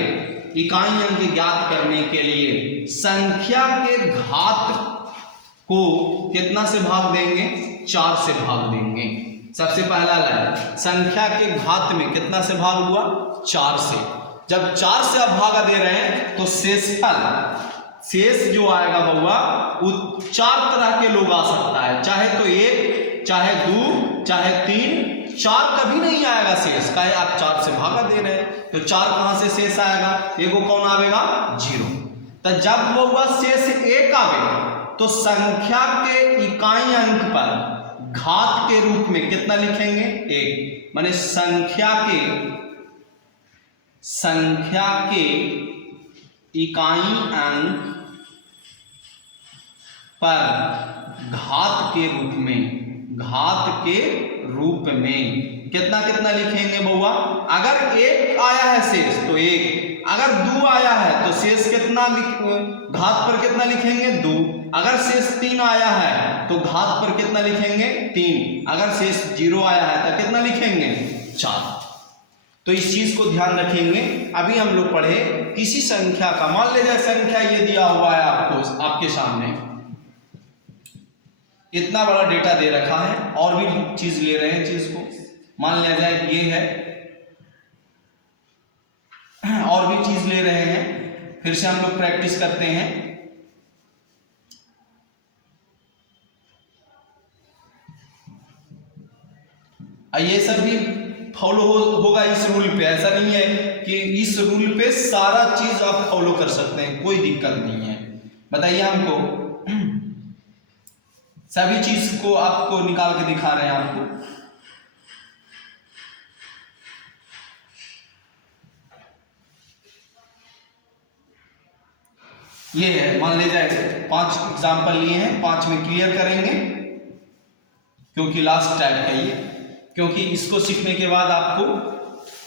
इकाई अंक ज्ञात करने के लिए संख्या के घात को कितना से भाग देंगे, 4 से भाग देंगे। सबसे पहला लाइन, संख्या के घात में कितना से भाग हुआ, 4 से। जब 4 से आप भागा दे रहे हैं तो शेष जो आएगा बउआ वो 4 तरह के लोग आ सकता है, चाहे तो 1, चाहे 2, चाहे 3, 4 कभी नहीं आएगा शेष, काहे आप 4 से भागा दे रहे हैं। तो 4 कहां से शेष आएगा, एगो कौन आएगा 0। तो जब बउआ शेष 1 आवे तो संख्या के इकाई अंक पर घात के रूप में कितना लिखेंगे 1, माने संख्या के इकाई अंक पर घात के रूप में कितना कितना लिखेंगे बउआ। अगर 1 आया है शेष तो 1, अगर 2 आया है तो शेष कितना घात पर कितना लिखेंगे 2, अगर शेष 3 आया है तो घात पर कितना लिखेंगे 3, अगर शेष 0 आया है तो कितना लिखेंगे 4। तो इस चीज को ध्यान रखेंगे। अभी हम लोग पढ़े किसी संख्या का, मान लीजिए संख्या ये दिया हुआ है आपको, आपके सामने इतना बड़ा डेटा दे रखा है, और भी चीज ले रहे हैं, चीज को मान लिया जाए ये है, और भी चीज ले रहे हैं। फिर से हम लोग प्रैक्टिस करते हैं। ये सब भी फॉलो होगा इस रूल पे। ऐसा नहीं है कि इस रूल पे सारा चीज आप फॉलो कर सकते हैं, कोई दिक्कत नहीं है। बताइए हमको, सभी चीज को आपको निकाल के दिखा रहे हैं आपको। ये है, मान लीजिए 5 एग्जाम्पल लिए हैं, 5 में क्लियर करेंगे क्योंकि लास्ट टाइम है ये, क्योंकि इसको सीखने के बाद आपको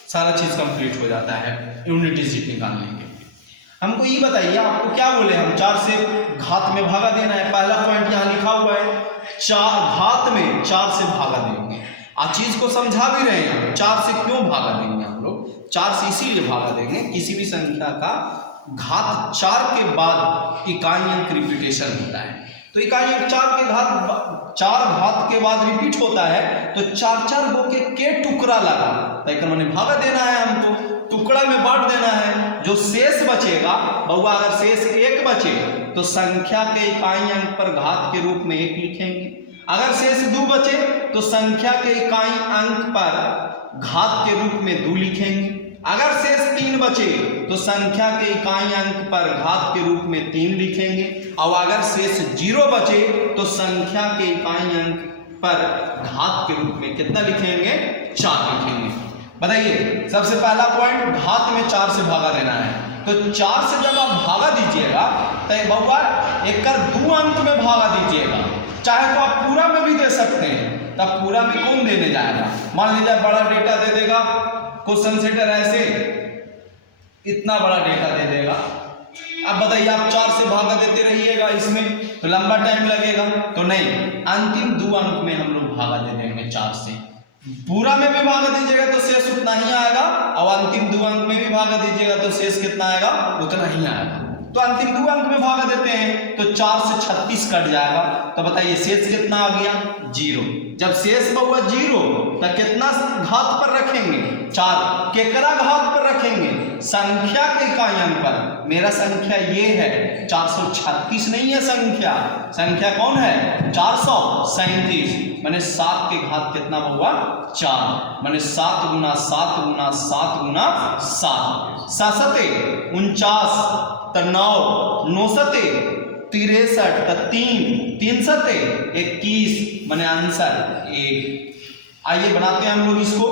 सारा चीज कंप्लीट हो जाता है यूनिट डिजिट निकालने के। हमको ये बताइए, आपको क्या बोले हम, 4 से घात में भागा देना है। पहला पॉइंट यहाँ लिखा हुआ है, 4 घात में 4 से भागा देंगे। आज चीज को समझा भी रहे हैं, 4 से क्यों भागा देंगे हम लोग, 4 से इसीलिए भागा देंगे, किसी भी संख्या का घात 4 के बाद इकाई अंक रिपीटेशन होता है। तो इकाई अंक 4 घात के बाद रिपीट होता है, तो 4 गो के टुकड़ा लगा, तो मैंने भागा देना है, हमको टुकड़ा में बांट देना है। जो शेष बचेगा बउआ, अगर शेष 1 बचे तो संख्या के इकाई अंक पर घात के रूप में 1 लिखेंगे। अगर शेष 2 बचे तो संख्या के इकाई अंक पर घात के रूप में 2 लिखेंगे। अगर शेष 3 बचे तो संख्या के इकाई अंक पर घात के रूप में 3 लिखेंगे। और अगर शेष 0 बचे तो संख्या के इकाई अंक पर घात के रूप में कितना लिखेंगे, 4 लिखेंगे। बताइए, सबसे पहला पॉइंट, घात में 4 से भागा देना है। तो 4 से जब आप भागा दीजिएगा तो बउआ एक 2 अंक में भागा दीजिएगा, चाहे तो आप पूरा में भी दे सकते हैं। तब पूरा में कौन देने जाएगा, मान लीजिए बड़ा डेटा दे देगा, क्वेश्चन सेटर ऐसे इतना बड़ा डेटा दे देगा। अब बताइए, आप 4 से भागा देते रहिएगा इसमें तो लंबा टाइम लगेगा, तो नहीं, अंतिम 2 अंक में हम लोग भागा दे देंगे 4 से। पूरा में भी भागा दीजिएगा तो शेष उतना ही आएगा, और अंतिम 2 अंक में भी भागा दीजिएगा तो शेष कितना आएगा, उतना ही आएगा। तो अंतिम 2 अंक में भागा देते हैं तो 4 से 36 कट जाएगा। तो बताइए शेष कितना आ गया, 0। जब शेष बउआ 0 तो कितना घात पर रखेंगे, 4। केकरा घात पर रखेंगे, संख्या के इकाई अंक पर। मेरा संख्या ये है, 436 नहीं है संख्या, संख्या कौन है, 437, मैंने 7 के घात कितना बउआ, 4, मैंने 7 गुना 7 गुना 7 गुना 7, 7 49, 9 9 63, 3 7 21, मैंने आंसर 1। आइए बनाते हैं हम लोग इसको।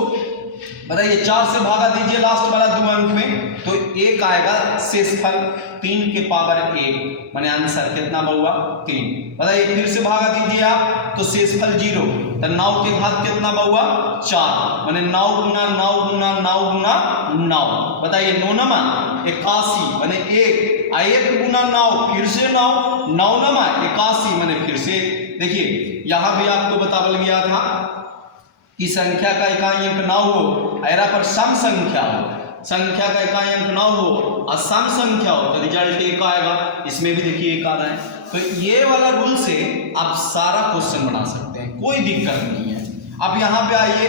बताइए, 4 से भागा दीजिए लास्ट वाला 2 अंक में तो 1 आएगा शेषफल, 3 के पावर 1, मैंने आंसर कितना बउआ, 3। बताइए फिर से भागा दीजिए आप तो शेषफल 0, तो 9 के घात कितना बउआ, 4, मैंने 9 गुना 9 गुना 9 गुना 9। बताइए 9 नमा 81, मैंने 1 गुना 9, फिर से 9 9 नमा 81, मैंने फिर से। देखिए यहां भी आपको बतावल गया था कि संख्या का इकाई अंक 9 हो, ऐरा पर सम संख्या हो, संख्या का इकाई अंक 9 हो और सम संख्या हो तो रिजल्ट 1 आएगा। इसमें भी देखिए 1 आ रहा है। तो ये वाला रूल से आप सारा क्वेश्चन बना सकते हैं, कोई दिक्कत नहीं है। अब यहाँ पे आइए,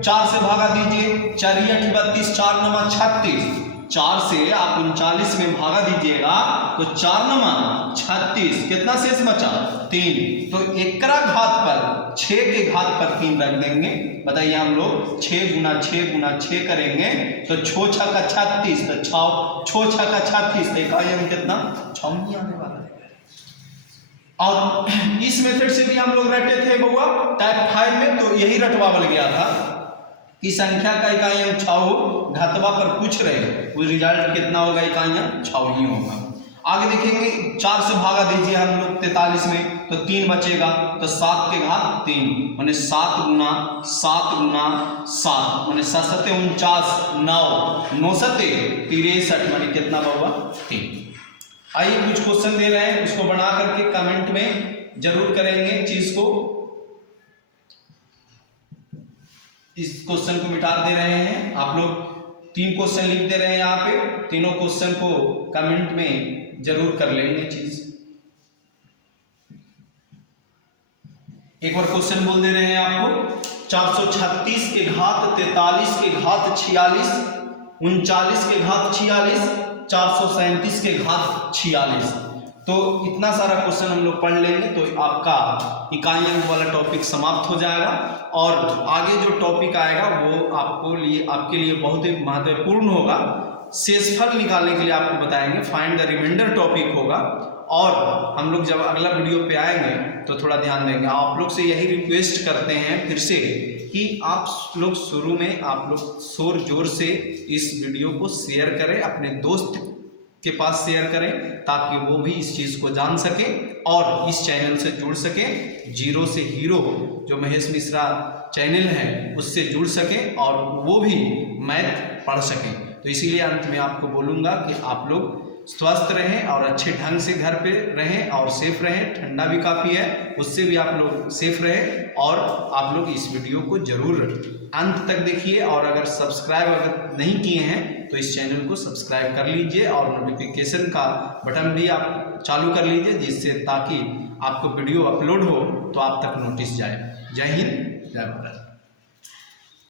4 से भागा दीजिए, 4 8 32, 4 9 36, 4 से आप 39 में भागा दीजिएगा तो 4 9 36, कितना शेष बचा, 3। तो एकरा घात पर 6 के घात पर 3 रख देंगे। बताइए हम लोग 6 गुना 6 गुना 6 करेंगे तो 6 6 का 36, तो 6 6 का 36, इकाई अंक कितना, 6 नहीं आने वाला है। और इस मेथड से भी हम लोग रटे थे बउआ टाइप 5 में, तो यही रटवावल गया था कि संख्या का इकाई अंक 6 हो, घातवा पर पूछ रहे, वो रिजल्ट कितना होगा, इकाई अंक 6 ही होगा। आगे देखेंगे, 4 से भागा दीजिए हम लोग 43 में तो 3 बचेगा, तो 7 के घात 3, मैंने 7 गुना 7 गुना 7, मैंने 7 7 49, 9 9 7 63, मैंने कितना बउआ, 3। आइए कुछ क्वेश्चन दे रहे हैं, उसको बना करके कमेंट में जरूर करेंगे चीज को। इस क्वेश्चन को मिटा दे रहे हैं आप लोग, 3 क्वेश्चन लिख दे रहे हैं यहाँ पे, तीनों क्वेश्चन को कमेंट में जरूर कर लेंगे चीज। एक बार क्वेश्चन बोल दे रहे हैं आपको, 436 के घात 43 के घात 46, 39 के घात 46, 437 के घात 46। तो इतना सारा क्वेश्चन हम लोग पढ़ लेंगे तो आपका इकाई अंक वाला टॉपिक समाप्त हो जाएगा। और आगे जो टॉपिक आएगा वो आपके लिए बहुत ही महत्वपूर्ण होगा। शेषफल निकालने के लिए आपको बताएंगे, फाइंड द रिमाइंडर टॉपिक होगा। और हम लोग जब अगला वीडियो पे आएंगे तो थोड़ा ध्यान देंगे। आप लोग से यही रिक्वेस्ट करते हैं फिर से कि आप लोग शुरू में आप लोग शोर जोर से इस वीडियो को शेयर करें, अपने दोस्त के पास शेयर करें, ताकि वो भी इस चीज़ को जान सके और इस चैनल से जुड़ सके। जीरो से हीरो जो महेश मिश्रा चैनल है उससे जुड़ सके और वो भी मैथ पढ़ सकें। तो इसीलिए अंत में आपको बोलूँगा कि आप लोग स्वस्थ रहें और अच्छे ढंग से घर पे रहें और सेफ रहें। ठंडा भी काफ़ी है, उससे भी आप लोग सेफ रहें। और आप लोग इस वीडियो को जरूर अंत तक देखिए। और अगर सब्सक्राइब अगर नहीं किए हैं तो इस चैनल को सब्सक्राइब कर लीजिए और नोटिफिकेशन का बटन भी आप चालू कर लीजिए, जिससे ताकि आपको वीडियो अपलोड हो तो आप तक नोटिस जाए। जय हिंद, जय भारत।